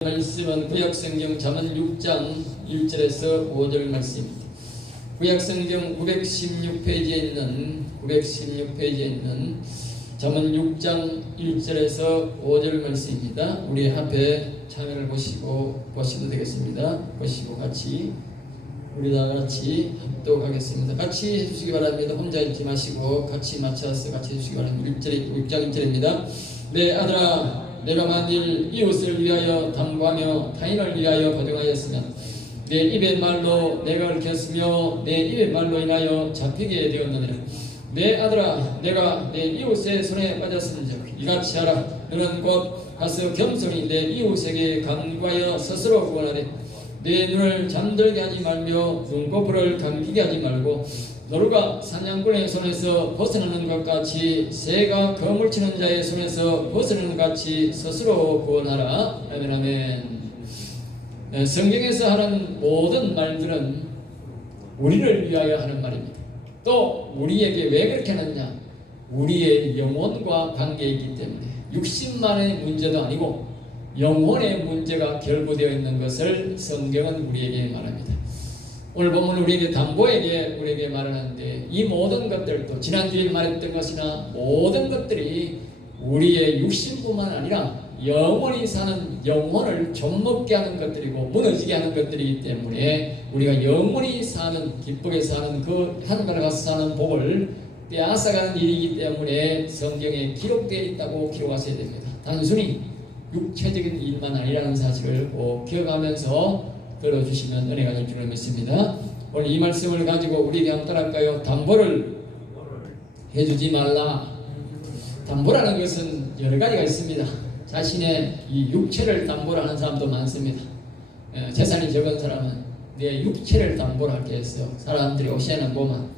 말씀은 구약성경 잠언 6장 1절에서 5절 말씀입니다. 구약성경 916페이지에 있는 잠언 6장 1절에서 5절 말씀입니다. 우리 앞에 참여를 보시면 되겠습니다. 보시고 같이 우리 다 같이 합독하겠습니다. 같이 해주시기 바랍니다. 혼자 읽지 마시고 같이 맞춰서 같이 해주시기 바랍니다. 6장 1절입니다. 내 아들아, 내가 만일 이웃을 위하여 담보하며 타인을 위하여 보증하였으면 내 입의 말로 내가 얽혔으며 내 입의 말로 인하여 잡히게 되었느니라. 내 아들아, 내가 내 이웃의 손에 빠졌은즉 이같이 하라. 너는 곧 가서 겸손히 내 이웃에게 간구하여 스스로 구원하되 내 눈을 잠들게 하지 말며 눈꺼풀을 감기게 하지 말고 노루가 사냥꾼의 손에서 벗어나는 것 같이 새가 거물 치는 자의 손에서 벗어나는 것 같이 스스로 구원하라. 아멘 아멘. 성경에서 하는 모든 말들은 우리를 위하여 하는 말입니다. 또 우리에게 왜 그렇게 하느냐? 우리의 영혼과 관계이기 때문에 육신만의 문제도 아니고 영혼의 문제가 결부되어 있는 것을 성경은 우리에게 말합니다. 오늘 보면 우리에게 우리에게 말하는데 이 모든 것들도 지난주에 말했던 것이나 모든 것들이 우리의 육신뿐만 아니라 영원히 사는 영혼을 좀먹게 하는 것들이고 무너지게 하는 것들이기 때문에 우리가 영원히 사는 기쁘게 사는 그 하늘나라 가서 사는 복을 빼앗아가는 일이기 때문에 성경에 기록되어 있다고 기록하셔야 됩니다. 단순히 육체적인 일만 아니라는 사실을 꼭 기억하면서 들어주시면 은혜가 될 줄을 믿습니다. 오늘 이 말씀을 가지고 우리에게 한번 따라할까요? 담보를 해주지 말라. 담보라는 것은 여러 가지가 있습니다. 자신의 이 육체를 담보로 하는 사람도 많습니다. 재산이 적은 사람은 내 육체를 담보로 할게 해서 사람들이 오시는 보면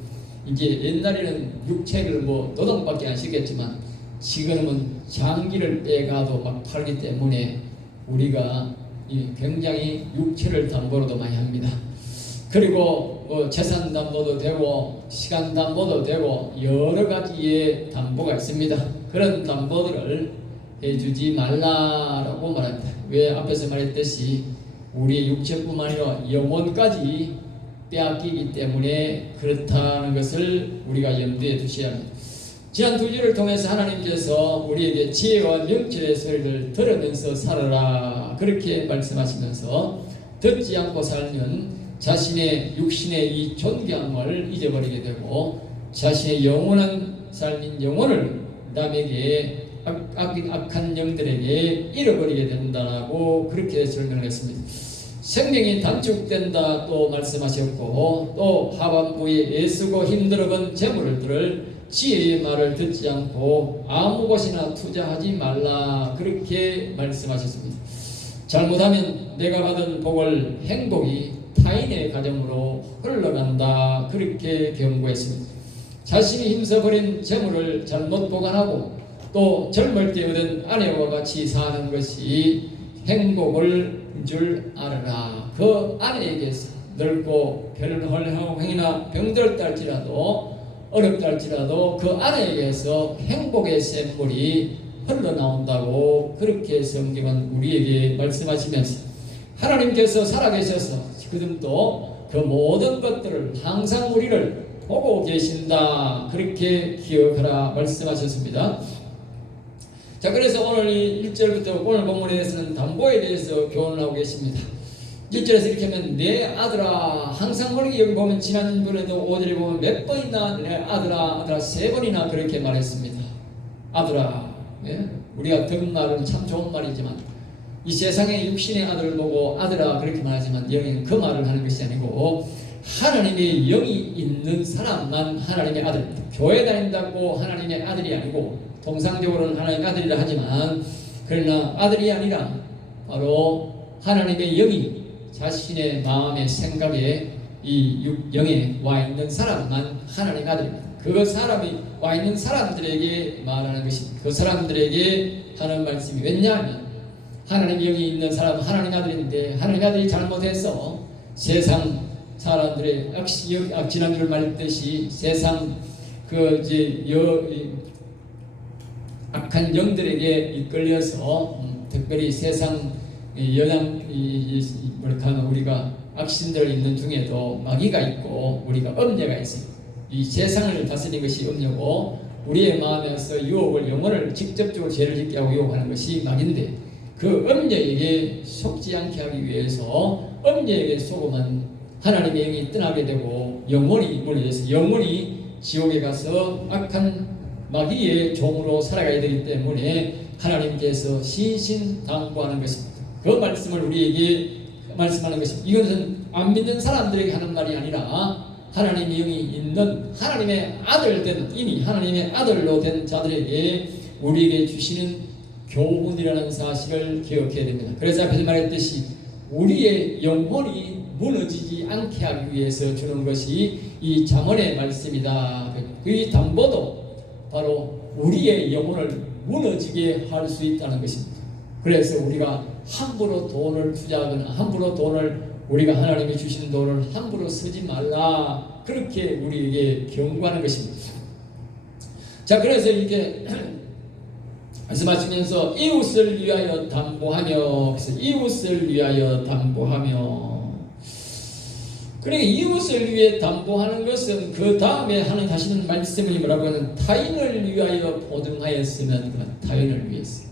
이제 옛날에는 육체를 노동밖에 안 시켰지만 지금은 장기를 빼가도 막 팔기 때문에 우리가 굉장히 육체를 담보로도 많이 합니다. 그리고 재산 담보도 되고 시간 담보도 되고 여러 가지의 담보가 있습니다. 그런 담보들을 해주지 말라라고 말합니다. 왜 앞에서 말했듯이 우리의 육체뿐만 아니라 영혼까지 빼앗기기 때문에 그렇다는 것을 우리가 염두에 두셔야 합니다. 지난 두 주를 통해서 하나님께서 우리에게 지혜와 명철의 소리를 들으면서 살아라 그렇게 말씀하시면서 듣지 않고 살면 자신의 육신의 이 존귀함을 잊어버리게 되고 자신의 영원한 삶인 영혼을 남에게 악한 영들에게 잃어버리게 된다고 그렇게 설명을 했습니다. 생명이 단축된다 또 말씀하셨고 또 하반부에 애쓰고 힘들어본 재물들을 지혜의 말을 듣지 않고 아무 곳이나 투자하지 말라 그렇게 말씀하셨습니다. 잘못하면 내가 받은 복을 행복이 타인의 가정으로 흘러간다 그렇게 경고했습니다. 자신이 힘써버린 재물을 잘못 보관하고 또 젊을 때 얻은 아내와 같이 사는 것이 행복을 줄 알아라. 그 아내에게서 늙고 별행이나 병들었다 할지라도 어렵다 할지라도 그 아내에게서 행복의 샘물이 흘러나온다고 그렇게 성경은 우리에게 말씀하시면서 하나님께서 살아계셔서 지금도 그 모든 것들을 항상 우리를 보고 계신다 그렇게 기억하라 말씀하셨습니다. 자, 그래서 오늘 이 1절부터 오늘 본문에 대해서는 담보에 대해서 교훈을 하고 계십니다. 1절에서 이렇게 하면 내 아들아, 항상 우리 여기 보면 지난번에도 5절에 보면 몇 번이나 내 아들아 3번이나 그렇게 말했습니다. 아들아, 예? 우리가 듣는 말은 참 좋은 말이지만 이 세상의 육신의 아들을 보고 아들아 그렇게 말하지만 영은 그 말을 하는 것이 아니고 하나님의 영이 있는 사람만 하나님의 아들입니다. 교회 다닌다고 하나님의 아들이 아니고 통상적으로는 하나님의 아들이라 하지만 그러나 아들이 아니라 바로 하나님의 영이 자신의 마음의 생각에 이 영에 와 있는 사람만 하나님의 아들입니다. 그 사람이 와 있는 사람들에게 말하는 것입니다. 그 사람들에게 하는 말씀이 왜냐하면 하나님의 영이 있는 사람은 하나님의 아들인데 하나님의 아들이 잘못해서 세상 사람들의 지난주를 말했듯이 세상 악한 영들에게 이끌려서 특별히 세상 뭐랄까 우리가 악신들 있는 중에도 마귀가 있고 우리가 음녀가 있어요. 이 세상을 다스리는 것이 음녀고 우리의 마음에서 유혹을 영혼을 직접적으로 죄를 짓게 하고 유혹하는 것이 마귀인데 그 음녀에게 속지 않게 하기 위해서 음녀에게 속으면 하나님의 영이 떠나게 되고 영혼이 물려져서 영혼이 지옥에 가서 악한 마귀의 종으로 살아가야 되기 때문에 하나님께서 신신당부하는 것입니다. 그 말씀을 우리에게 말씀하는 것입니다. 이것은 안 믿는 사람들에게 하는 말이 아니라 하나님의 영이 있는 하나님의 아들 된 이미 하나님의 아들로 된 자들에게 우리에게 주시는 교훈이라는 사실을 기억해야 됩니다. 그래서 앞에서 말했듯이 우리의 영혼이 무너지지 않게 하기 위해서 주는 것이 이 잠언의 말씀이다. 그 담보도 바로 우리의 영혼을 무너지게 할 수 있다는 것입니다. 그래서 우리가 함부로 돈을 투자하거나 함부로 돈을 우리가 하나님이 주신 돈을 함부로 쓰지 말라 그렇게 우리에게 경고하는 것입니다. 자, 그래서 이렇게 말씀하시면서 이웃을 위하여 담보하며, 그래서 이웃을 위하여 담보하며, 그러니까 이웃을 위해 담보하는 것은 그 다음에 하는 다시는 말씀이 뭐라고 하는 타인을 위하여 보증하였으면 그 타인을 위해서.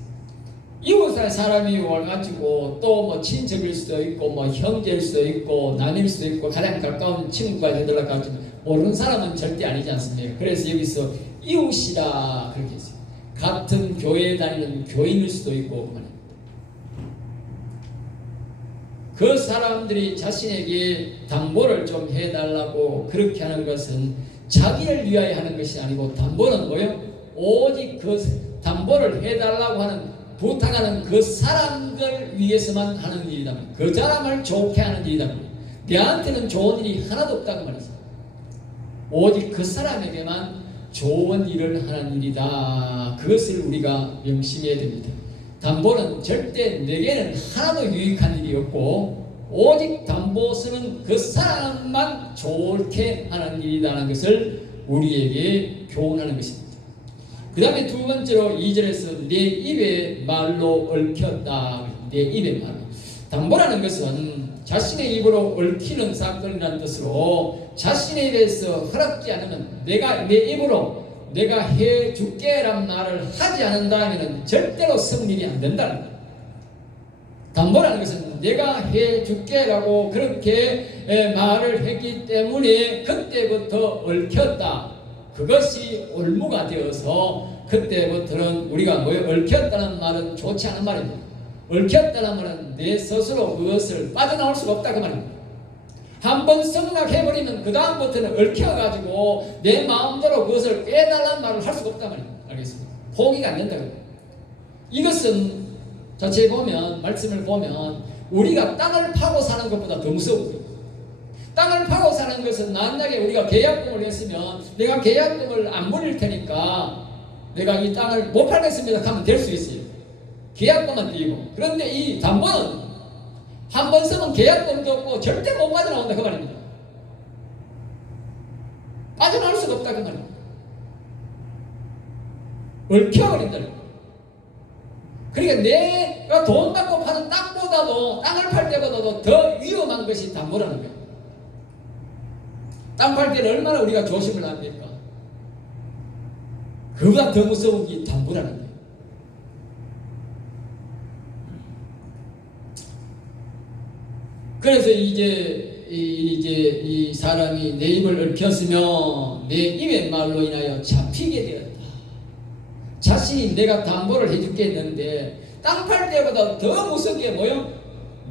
이웃의 사람이 와가지고 또 뭐 친척일 수도 있고 뭐 형제일 수도 있고 남일 수도 있고 가장 가까운 친구가 되더라도 모르는 사람은 절대 아니지 않습니까? 그래서 여기서 이웃이라 그렇게 했어요. 같은 교회에 다니는 교인일 수도 있고 그 사람들이 자신에게 담보를 좀 해달라고 그렇게 하는 것은 자기를 위하여 하는 것이 아니고 담보는 뭐예요? 오직 그 담보를 해달라고 하는 부탁하는 그 사람들 위해서만 하는 일이다. 그 사람을 좋게 하는 일이다. 내한테는 좋은 일이 하나도 없다고 말했어요. 오직 그 사람에게만 좋은 일을 하는 일이다. 그것을 우리가 명심해야 됩니다. 담보는 절대 내게는 하나도 유익한 일이 없고 오직 담보 쓰는 그 사람만 좋게 하는 일이라는 것을 우리에게 교훈하는 것입니다. 그 다음에 두 번째로 2절에서 내 입의 말로 얽혔다. 내 입의 말로. 담보라는 것은 자신의 입으로 얽히는 사건이라는 뜻으로 자신에 대해서 허락지 않으면 내가 내 입으로 내가 해줄게 라는 말을 하지 않는다면 절대로 성립이 안 된다는 거예요. 담보라는 것은 내가 해줄게 라고 그렇게 말을 했기 때문에 그때부터 얽혔다. 그것이 올무가 되어서 그때부터는 우리가 얽혔다는 말은 좋지 않은 말입니다. 얽혔다는 말은 내 스스로 그것을 빠져나올 수가 없다 그 말입니다. 한번 성락해버리면 그 다음부터는 얽혀가지고 내 마음대로 그것을 빼달라는 말을 할 수가 없단 말입니다. 알겠습니다. 포기가 안 된다. 이것은 자체에 보면 말씀을 보면 우리가 땅을 파고 사는 것보다 더 무서워요. 땅을 파고 사는 것은 만약에 우리가 계약금을 했으면 내가 계약금을 안 물릴 테니까 내가 이 땅을 못 팔겠습니다 하면 될 수 있어요. 계약금만 띄고. 그런데 이 담보는 한 번 쓰면 계약금도 없고 절대 못 빠져나온다 그 말입니다. 빠져나올 수가 없다 그 말입니다. 얽혀버린다. 그러니까 내가 돈 받고 파는 땅보다도 땅을 팔 때보다도 더 위험한 것이 담보라는 거예요. 땅 팔 때는 얼마나 우리가 조심을 합니까? 그보다 더 무서운 게 담보라는 거예요. 그래서 이제 이 사람이 내 입을 얽혔으며 내 입의 말로 인하여 잡히게 되었다. 자신이 내가 담보를 해줄게 했는데 땅 팔 때보다 더 무서운 게 뭐요?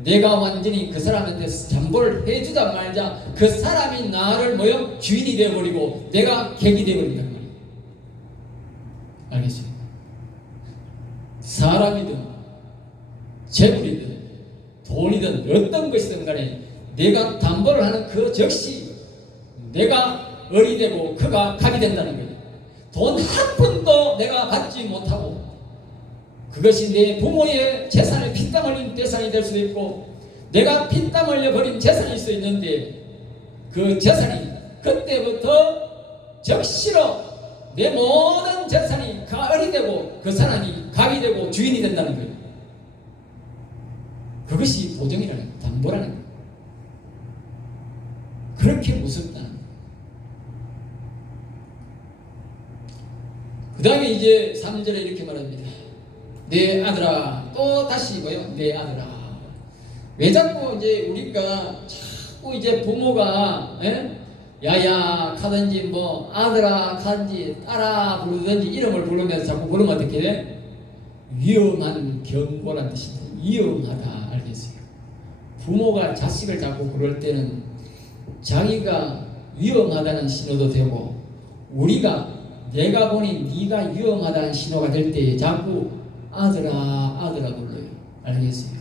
내가 완전히 그 사람한테 담보를 해주다 말자 그 사람이 나를 뭐요? 주인이 되어버리고 내가 객이 되어버린단 말이에요. 알겠어요? 사람이든 재물이든 돈이든 어떤 것이든 간에 내가 담보를 하는 그 즉시 내가 을이 되고 그가 갑이 된다는 거예요. 돈 한 푼도 내가 받지 못하고 그것이 내 부모의 재산을 피땀 흘린 재산이 될 수도 있고 내가 피땀 흘려 버린 재산일 수 있는데 그 재산이 그때부터 즉시로 내 모든 재산이 을이 되고 그 사람이 갑이 되고 주인이 된다는 거예요. 그것이 보정이라는 거예요. 담보라는 거예요. 그렇게 무섭다는 거예요. 그 다음에 이제 3절에 이렇게 말합니다. 내 아들아, 또 다시 뭐요? 내 아들아. 왜 자꾸 이제 우리가 자꾸 이제 부모가 야야 하든지 뭐 아들아 하든지 딸아 부르든지 이름을 부르면서 자꾸 부르면 어떻게 돼? 위험한 경고란 뜻입니다. 위험하다. 알겠어요? 부모가 자식을 자꾸 부를 때는 자기가 위험하다는 신호도 되고, 우리가 내가 보니 네가 위험하다는 신호가 될 때 자꾸 아들아 아들아 불러요. 알겠어요?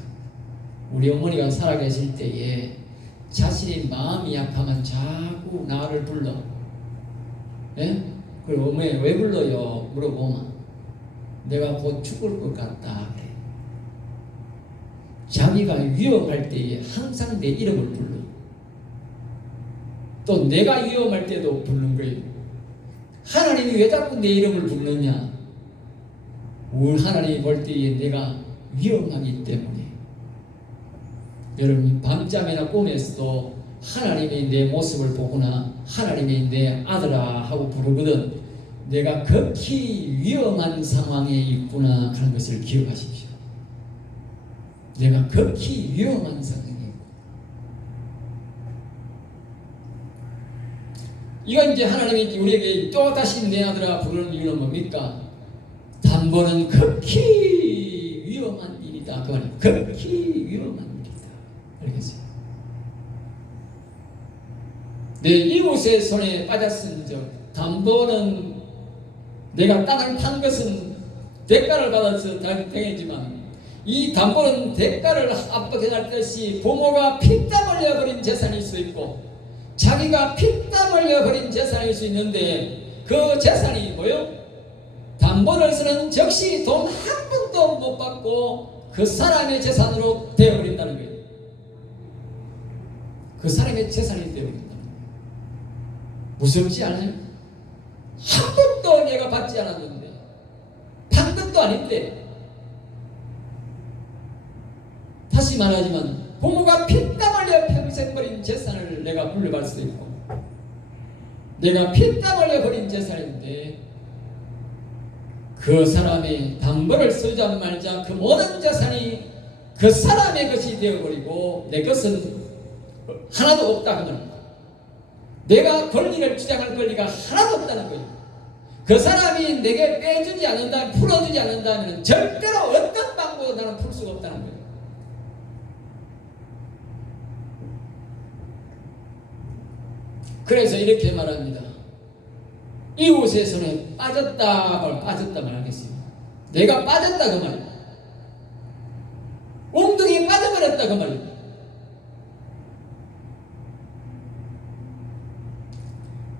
우리 어머니가 살아계실 때에 자신의 마음이 약하면 자꾸 나를 불러. 예? 그리고 어머니 왜 불러요? 물어보면 내가 곧 죽을 것 같다 그래. 자기가 위험할 때에 항상 내 이름을 불러. 또 내가 위험할 때도 부르는 거예요. 하나님이 왜 자꾸 내 이름을 부르느냐? 우리 하나님이 볼 때에 내가 위험하기 때문에. 여러분 밤잠이나 꿈에서도 하나님이 내 모습을 보거나 하나님이 내 아들아 하고 부르거든 내가 극히 위험한 상황에 있구나 하는 것을 기억하십시오. 내가 극히 위험한 상황에 있고. 이건 이제 하나님이 우리에게 또 다시 내 아들아 부르는 이유는 뭡니까? 담보는 극히 위험한 일이다. 그 말이에요. 극히 위험한 일이다. 알겠어요? 내 이웃의 손에 빠졌은즉 담보는 내가 땅을 판 것은 대가를 받아서 당했지만 이 담보는 대가를 압박해놨듯이 부모가 피땀 흘려버린 재산일 수 있고 자기가 피땀 흘려버린 재산일 수 있는데 그 재산이 뭐요? 담보를 쓰는 즉시 돈 한 푼도 못 받고 그 사람의 재산으로 되어버린다는 거예요. 그 사람의 재산이 되어버린다는 거예요. 무섭지 않아요? 한 푼도 내가 받지 않았는데 판 것도 아닌데. 다시 말하지만 부모가 피땀 흘려 평생 버린 재산을 내가 물려받을 수도 있고 내가 피땀 흘려 버린 재산인데 그 사람의 담보를 쓰자 말자 그 모든 재산이 그 사람의 것이 되어버리고 내 것은 하나도 없다 하면 내가 권리를 주장할 권리가 하나도 없다는 거예요. 그 사람이 내게 빼주지 않는다, 풀어주지 않는다면 절대로 어떤 방법으로 나는 풀 수가 없다는 거예요. 그래서 이렇게 말합니다. 이웃의 손에 빠졌다 말하겠어요. 내가 빠졌다 그 말이에요. 웅덩이에 빠져버렸다 그 말이에요.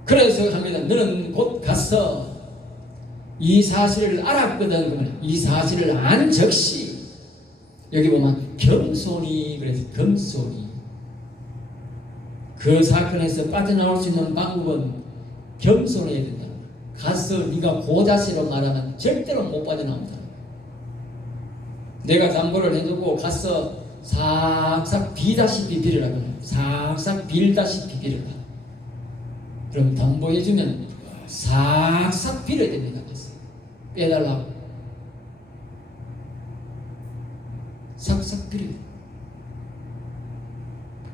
그래서 합니다. 너는 곧 가서 이 사실을 알았거든. 그러면 이 사실을 안 즉시 여기 보면 겸손히 그래서 겸손히 그 사건에서 빠져나올 수 있는 방법은 겸손해야 된다. 가서 네가 고자세로 말하면 절대로 못 빠져나온다. 내가 담보를 해주고 가서 싹싹 비다시피 빌으라 그래요. 싹싹 빌다시피 빌으라. 그럼 담보해주면 싹싹 빌어야 됩니다. 빼달라고 싹싹 빌어야 돼요.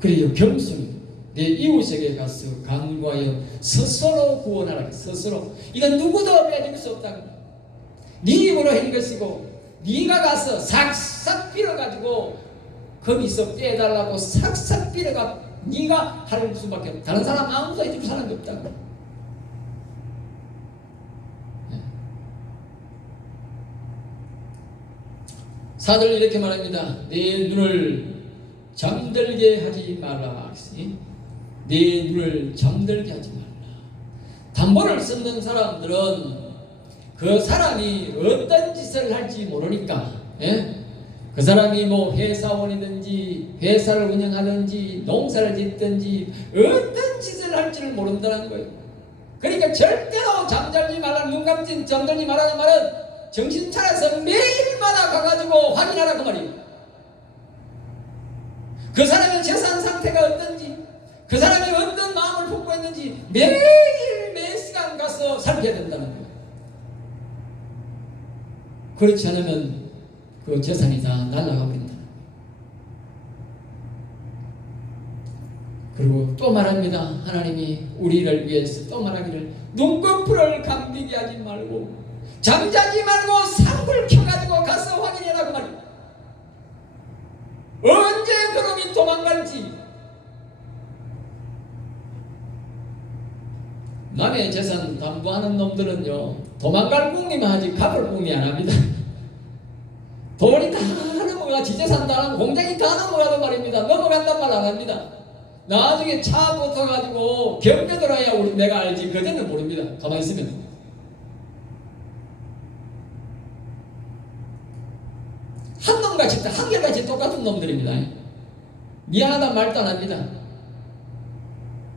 그래요. 겸손히 내 이웃에게 가서 간구하여 스스로 구원하라. 스스로. 이건 누구도 빼줄 수 없다. 네 입으로 한 것이고 네가 가서 싹싹 빌어가지고 거기서 빼달라고 싹싹 빌어가 네가 할 수밖에 없다. 다른 사람 아무도 해줄 사람이 없다. 사절 이렇게 말합니다. 내 눈을 잠들게 하지 말라. 내 눈을 잠들게 하지 말라. 담보를 쓰는 사람들은 그 사람이 어떤 짓을 할지 모르니까 그 사람이 뭐 회사원이든지 회사를 운영하든지 농사를 짓든지 어떤 짓을 할지를 모른다는 거예요. 그러니까 절대로 잠들지 말라. 눈 감지 잠들지 말라는 말은 정신 차려서 매일마다 가가지고 확인하라 그 말이에요. 그 사람의 재산 상태가 어떤지, 그 사람이 어떤 마음을 품고 있는지 매일 매 시간 가서 살펴야 된다는 거예요. 그렇지 않으면 그 재산이 다 날아가 버린다. 그리고 또 말합니다. 하나님이 우리를 위해서 또 말하기를 눈꺼풀을 감기게 하지 말고 잠자지 말고 산불 켜가지고 가서 확인해라고 말입니다. 언제 그놈이 도망갈지. 남의 재산 담보하는 놈들은요 도망갈 궁리만 하지 갚을 궁리 안 합니다. 돈이 다 넘어가 지재산 다 공장이 다 넘어가도 말입니다. 넘어간단 말 안 합니다. 나중에 차 붙어가지고 경매 들어야 우리 내가 알지 그때는 모릅니다. 가만히 있으면 한 놈같이 한결같이 똑같은 놈들입니다. 미안하다 말도 안 합니다.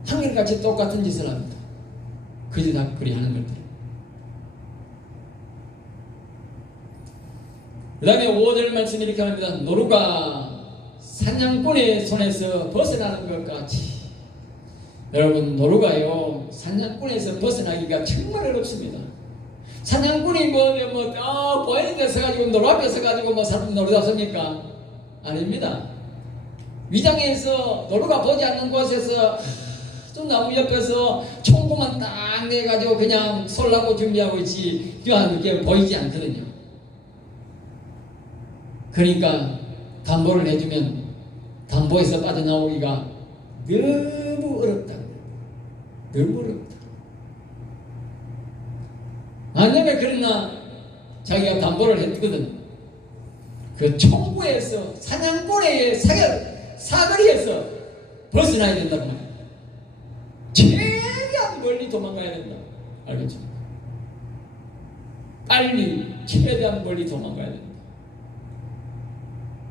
한결같이 똑같은 짓을 합니다. 그지 다 그리 하는 것들. 그 다음에 5절 말씀이 이렇게 합니다. 노루가 사냥꾼의 손에서 벗어나는 것 같이. 여러분 노루가요 사냥꾼에서 벗어나기가 정말 어렵습니다. 사냥꾼이 보이는 데 서가지고 노루 앞에 서가지고 사람 노루잡습니까? 아닙니다. 위장에서 노루가 보지 않는 곳에서 좀 나무 옆에서 총구만 딱 내가지고 그냥 쏠라고 준비하고 있지 그게 보이지 않거든요. 그러니까 담보를 해주면 담보에서 빠져나오기가 너무 어렵다. 너무 어렵다. 만약에 그러나 자기가 담보를 했거든. 그 총구에서 사냥꾼의 사거리에서 벗어나야 된다고 말이야. 최대한 멀리 도망가야 된다. 알겠죠? 빨리 최대한 멀리 도망가야 된다.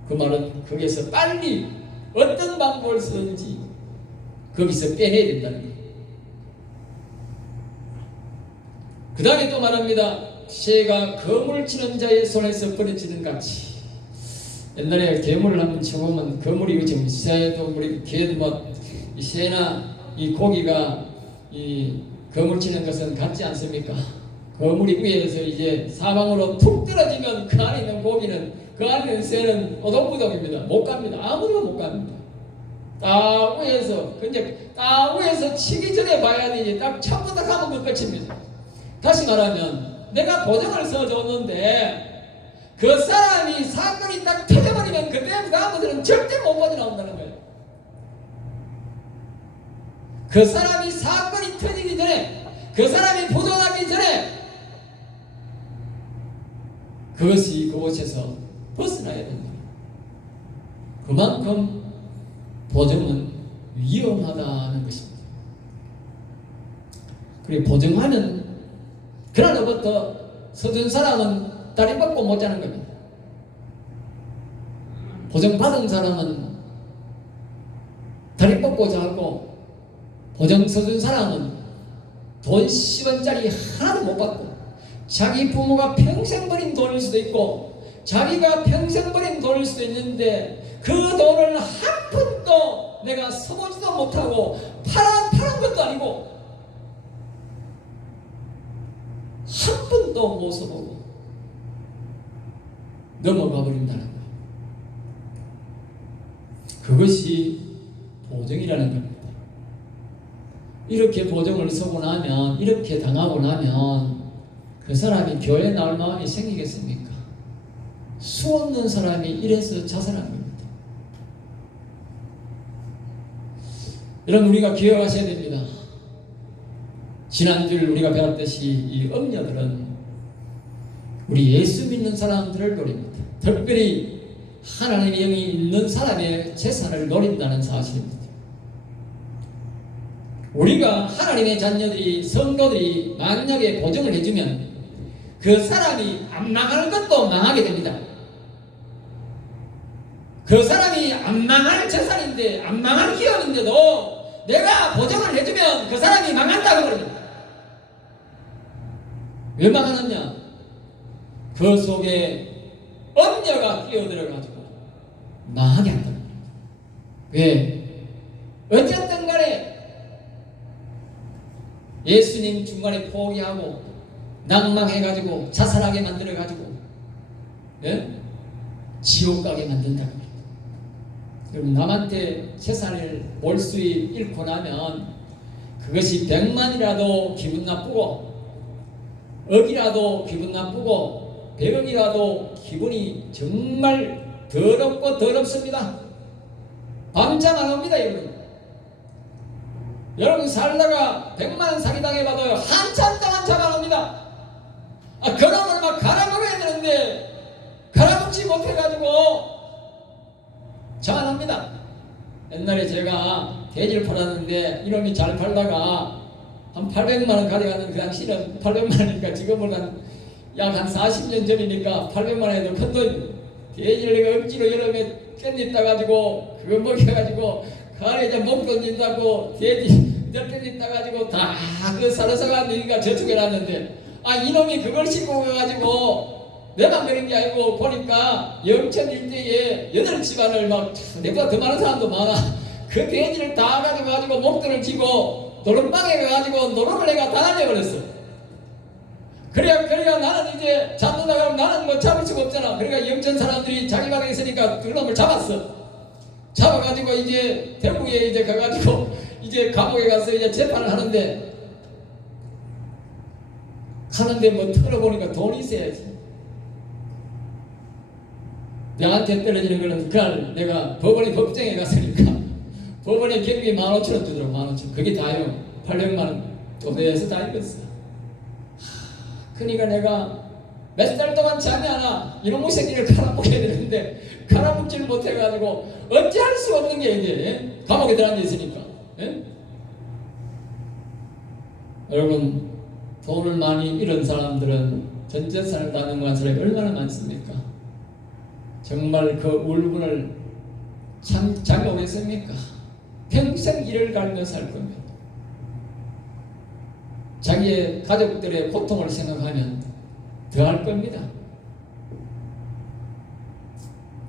그 말은 거기서 빨리 어떤 방법을 쓰든지 거기서 빼내야 된다는 거예요. 그 다음에 또 말합니다. 새가 거물 치는 자의 손에서 버려지는 같이. 옛날에 괴물을 한번 쳐보면 거물이 지금 새도 우리 개도 이 새나 이 고기가 이 거물 치는 것은 같지 않습니까? 거물이 위에서 이제 사방으로 툭 떨어지면 그 안에 있는 고기는 그 안에 있는 새는 오독부독입니다. 못 갑니다. 아무도 못 갑니다. 딱 위에서 근데 딱 위에서 치기 전에 봐야 되지. 딱 처음부터 가면 그 끝입니다. 다시 말하면 내가 보증을 써줬는데 그 사람이 사건이 딱 터져버리면 그때부터 아무들은 절대 못 빠져나온다는 거예요. 그 사람이 사건이 터지기 전에 그 사람이 부도나기 전에 그것이 그곳에서 벗어나야 된다. 그만큼 보증은 위험하다는 것입니다. 그리고 보증하는 그날로부터 서둔 사람은 다리 뻗고 못 자는 겁니다. 보증받은 사람은 다리 뻗고 자고 보증 서둔 사람은 돈 10원짜리 하나도 못 받고 자기 부모가 평생 버린 돈일 수도 있고 자기가 평생 버린 돈일 수도 있는데 그 돈을 한 푼도 내가 써보지도 못하고 팔은 것도 아니고 한 푼도 못 써보고 넘어가 버린다는 거예요. 그것이 보증이라는 겁니다. 이렇게 보증을 서고 나면 이렇게 당하고 나면 그 사람이 교회에 나올 마음이 생기겠습니까? 수 없는 사람이 이래서 자살한 겁니다. 여러분 우리가 기억하셔야 됩니다. 지난주에 우리가 배웠듯이 이 음녀들은 우리 예수 믿는 사람들을 노립니다. 특별히 하나님의 영이 있는 사람의 재산을 노린다는 사실입니다. 우리가 하나님의 자녀들이 성도들이 만약에 보증을 해주면 그 사람이 안 망할 것도 망하게 됩니다. 그 사람이 안 망할 재산인데 안 망할 기업인데도 내가 보증을 해주면 그 사람이 망한다고 그럽니다. 왜 망하느냐? 그 속에 음녀가 끼어들어가지고 망하게 한다. 왜? 어쨌든 간에 예수님 중간에 포기하고 낭망해가지고 자살하게 만들어가지고 예? 지옥 가게 만든다고. 그럼 남한테 재산을 몰수입 잃고 나면 그것이 100만이라도 기분 나쁘고 억이라도 기분 나쁘고 100억이라도 기분이 정말 더럽고 더럽습니다. 밤잠 안 옵니다. 여러분 살다가 100만원 사기당해봐도요 한참 동안 잠 안 옵니다. 그놈을 막 갈아먹어야 되는데 갈아먹지 못해가지고 잠 안 옵니다. 옛날에 제가 돼지를 팔았는데 이놈이 잘 팔다가 한 800만원 가져가는 그 당시는 800만원이니까 지금은 약 한 40년 전이니까 800만원에도 큰돈. 돼지를 내가 억지로 여름에 깻잎 따가지고 그거 먹여가지고 가을에 이제 목 던진다고 돼지 깻잎 따가지고 다 그 살아서가 너희가 저축해놨는데 이놈이 그걸 싣고 가가지고 내만 그런 게 아니고 보니까 영천 일대에 8집안을 막 내보다 더 많은 사람도 많아. 그 돼지를 다 가지고 목돈을 쥐고 노름방에 가가지고 노름을 내가 다 날려버렸어. 그래야 나는 이제 잡는다고 하면 나는 뭐 잡을 수가 없잖아. 그러니까 영천 사람들이 자기 방에 있으니까 그놈을 잡았어. 잡아가지고 이제 대구에 이제 가가지고 이제 감옥에 가서 이제 재판을 하는데 뭐 털어보니까 돈이 있어야지. 나한테 떨어지는 거는 그날 내가 법원에 법정에 갔으니까 법원에 경비 15,000원 주더라고. 15,000원. 그게 다요. 800만원 돈에서 다 읽었어. 그러니까 내가 몇 달 동안 잠이 안 와. 이놈의 새끼를 갈아먹어야 되는데 갈아먹지를 못해가지고 어찌할 수 없는 게 이제 감옥에 들어앉아 있으니까. 예? 여러분 돈을 많이 잃은 사람들은 전 재산을 다 넘어간 사람이 얼마나 많습니까? 정말 그 울분을 잠이 오겠습니까? 평생 이를 갈며 살 겁니다. 자기의 가족들의 고통을 생각하면 더할 겁니다.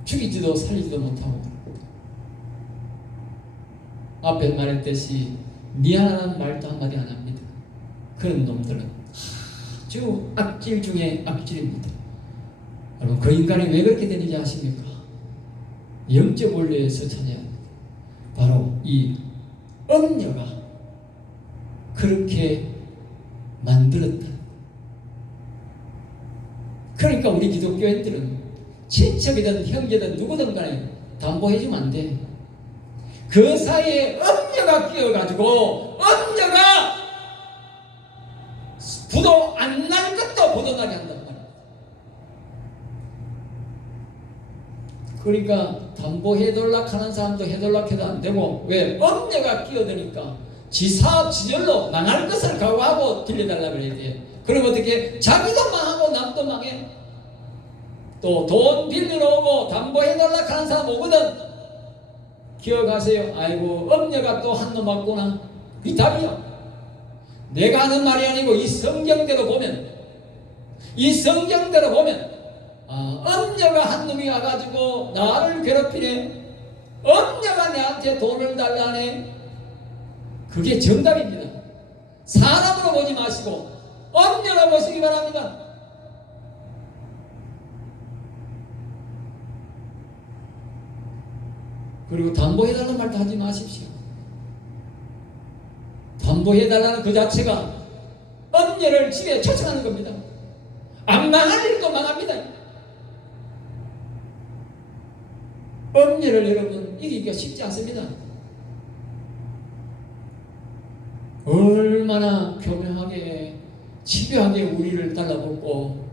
죽이지도 살리지도 못하고 앞에 말했듯이 미안하다는 말도 한마디 안 합니다. 그런 놈들은 아주 악질 중에 악질입니다. 여러분 그 인간이 왜 그렇게 되는지 아십니까? 영적 원리에서 찾아야 합니다. 바로 이 음녀가 그렇게 만들었다. 그러니까 우리 기독교인들은 친척이든 형제든 누구든 간에 담보해주면 안 돼. 그 사이에 음녀가 끼어가지고 음녀가 부도 안 날 것도 부도나게 한단 말이야. 그러니까 담보해달라 하는 사람도 해달라 해도 안 되고 왜? 음녀가 끼어드니까 지사업 지절로 망할 것을 각오하고 들려달라 그래야 돼. 그럼 어떻게? 자기도 망하고 남도 망해. 또 돈 빌리러 오고 담보해달라 하는 사람 오거든. 기억하세요. 아이고 음녀가 또 한 놈 왔구나. 그게 답이야. 내가 하는 말이 아니고 이 성경대로 보면 음녀가 한 놈이 와가지고 나를 괴롭히네. 음녀가 내한테 돈을 달라네. 그게 정답입니다. 사람으로 보지 마시고 음녀로 보시기 바랍니다. 그리고 담보해달라는 말도 하지 마십시오. 담보해달라는 그 자체가 음녀를 집에 초청하는 겁니다. 안 망할 일도 망합니다. 음녀를 여러분 이기기가 쉽지 않습니다. 얼마나 교묘하게 집요하게 우리를 달라붙고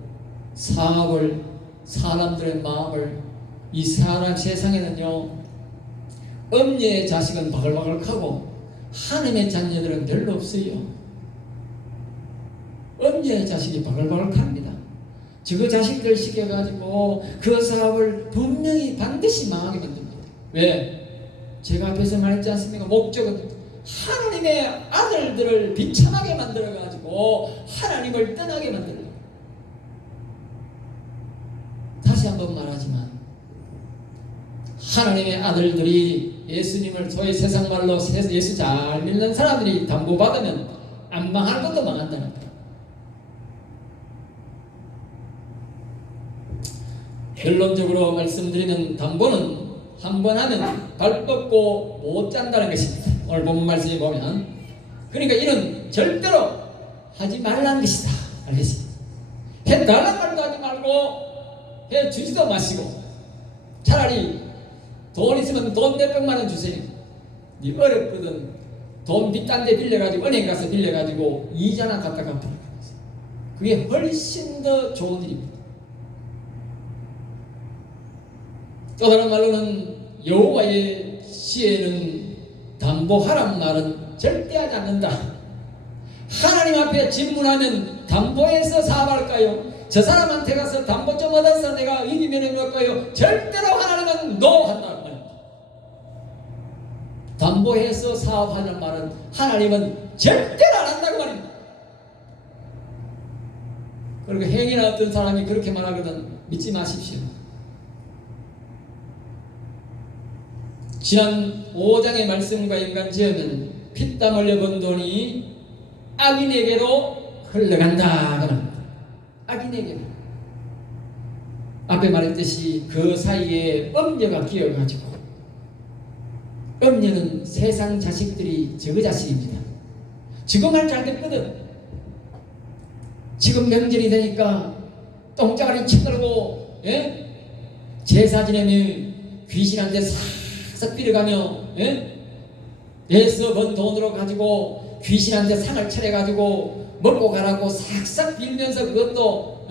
사업을 사람들의 마음을 이 사람 세상에는요 음녀의 자식은 바글바글하고 하나님의 자녀들은 별로 없어요. 음녀의 자식이 바글바글합니다. 저 자식들 시켜가지고 그 사업을 분명히 반드시 망하게 만듭니다. 왜? 제가 앞에서 말했지 않습니까? 목적은 하나님의 아들들을 비참하게 만들어가지고 하나님을 떠나게 만들어요. 다시 한번 말하지만 하나님의 아들들이 예수님을 소위 세상 말로 예수 잘 믿는 사람들이 담보 받으면 안 망할 것도 망한다는 거예요. 결론적으로 말씀드리는 담보는 한 번 하면 발 뻗고 못 잔다는 것입니다. 오늘 본문 말씀에 보면, 그러니까 이는 절대로 하지 말라는 것이다. 알겠습니다. 해달라는 말도 하지 말고 해주지도 마시고, 차라리 돈 있으면 돈 몇백만 원 주세요. 네 어렵거든. 돈 비싼 데 빌려가지고, 은행 가서 빌려가지고 이자나 갖다 갚아. 그게 훨씬 더 좋은 일입니다. 또 다른 말로는 여호와의 시에는 담보하란 말은 절대 하지 않는다. 하나님 앞에 질문하면 담보해서 사업할까요? 저 사람한테 가서 담보 좀 얻어서 내가 이기면 해볼까요? 절대로 하나님은 노 한다는 말입니다. 담보해서 사업하는 말은 하나님은 절대로 안 한다고 말입니다. 그리고 행위나 어떤 사람이 그렇게 말하거든 믿지 마십시오. 지난 5장의 말씀과 연관지으면 피땀 흘려 번 돈이 악인에게로 흘러간다 그 말입니다. 악인에게로. 앞에 말했듯이 그 사이에 음녀가 끼어가지고, 음녀는 세상 자식들이 저그 자식입니다. 지금 말 잘 됐거든. 지금 명절이 되니까 똥자가리 치들고 제사 지내면 귀신한테 싹싹 빌어가며 애써 번 돈으로 가지고 귀신한테 상을 차려가지고 먹고 가라고 싹싹 빌면서 그것도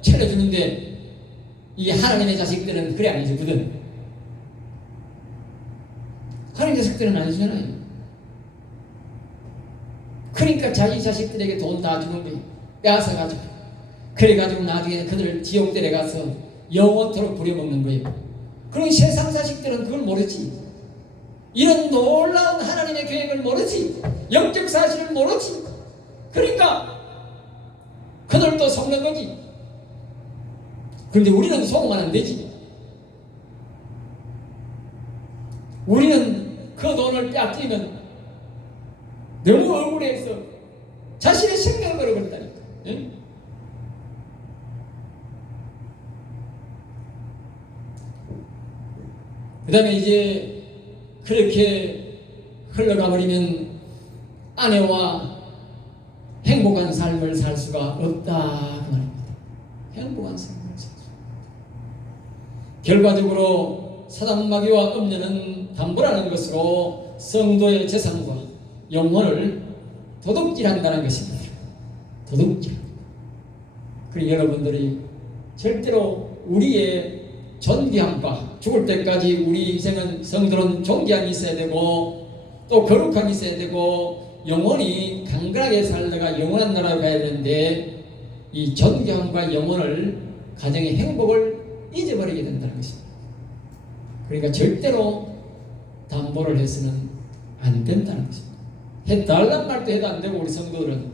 차려주는데, 이 하나님의 자식들은 그래 안 해주거든. 하나님의 자식들은 안 해주잖아요. 그러니까 자기 자식들에게 돈 다 주는 거예요. 빼앗아가지고. 그래가지고 나중에 그들을 지옥 데려가서 영원토록 부려먹는 거예요. 그럼 세상 자식들은 그걸 모르지. 이런 놀라운 하나님의 계획을 모르지. 영적 사실을 모르지. 그러니까 그들도 속는 거지. 그런데 우리는 속으면 안 되지. 우리는 그 돈을 빼앗기면 너무 억울해서 자신의 생명을 걸어버린다니까. 그 다음에 이제 그렇게 흘러가 버리면 아내와 행복한 삶을 살 수가 없다 그 말입니다. 행복한 삶을 살 수. 결과적으로 사단마귀와 음녀는 담보라는 것으로 성도의 재산과 영혼을 도둑질한다는 것입니다. 도둑질. 그리고 여러분들이 절대로 우리의 존귀함과 죽을 때까지 우리 인생은 성도는 존귀함이 있어야 되고 또 거룩함이 있어야 되고 영혼이 강건하게 살다가 영원한 나라로 가야 되는데, 이 존귀함과 영혼을 가정의 행복을 잊어버리게 된다는 것입니다. 그러니까 절대로 담보를 해서는 안 된다는 것입니다. 해달란 말도 해도 안 되고 우리 성도들은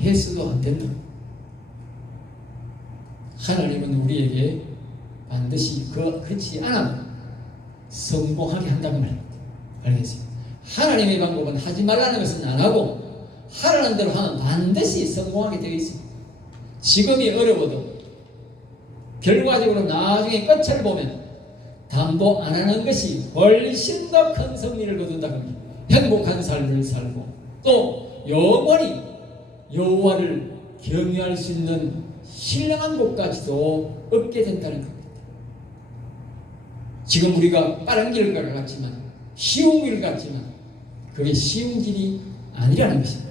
해서도 안 된다. 하나님은 우리에게 반드시 그렇지 않아도 성공하게 한다고 말합니다. 알겠습니다. 하나님의 방법은 하지 말라는 것은 안 하고 하라는 대로 하면 반드시 성공하게 되어 있습니다. 지금이 어려워도 결과적으로 나중에 끝을 보면 담보 안 하는 것이 훨씬 더 큰 승리를 거둔다고 합니다. 행복한 삶을 살고 또 영원히 여호와를 경외할 수 있는 신령한 곳까지도 얻게 된다는 겁니다. 지금 우리가 빠른 길 같지만 쉬운 길 같지만 그게 쉬운 길이 아니라는 것입니다.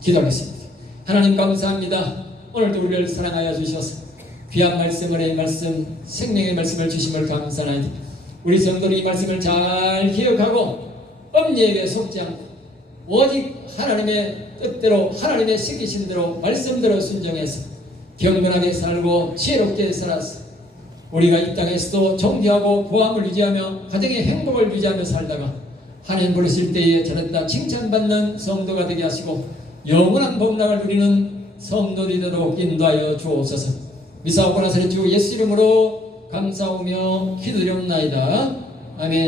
기도하겠습니다. 하나님 감사합니다. 오늘도 우리를 사랑하여 주셔서 귀한 말씀을 말씀 생명의 말씀을 주심을 감사하니 우리 성도들이 이 말씀을 잘 기억하고 음녀에게 속지 않고 오직 하나님의 뜻대로 하나님의 시키신 대로 말씀대로 순종해서 경건하게 살고 지혜롭게 살아서 우리가 이 땅에서도 존귀하고 보함을 유지하며 가정의 행복을 유지하며 살다가 하나님 부르실 때에 잘했다 칭찬받는 성도가 되게 하시고 영원한 복락을 누리는 성도들이 되도록 인도하여 주옵소서. 미사오고 나서는 주 예수 이름으로 감사하며 기도드리옵나이다. 아멘.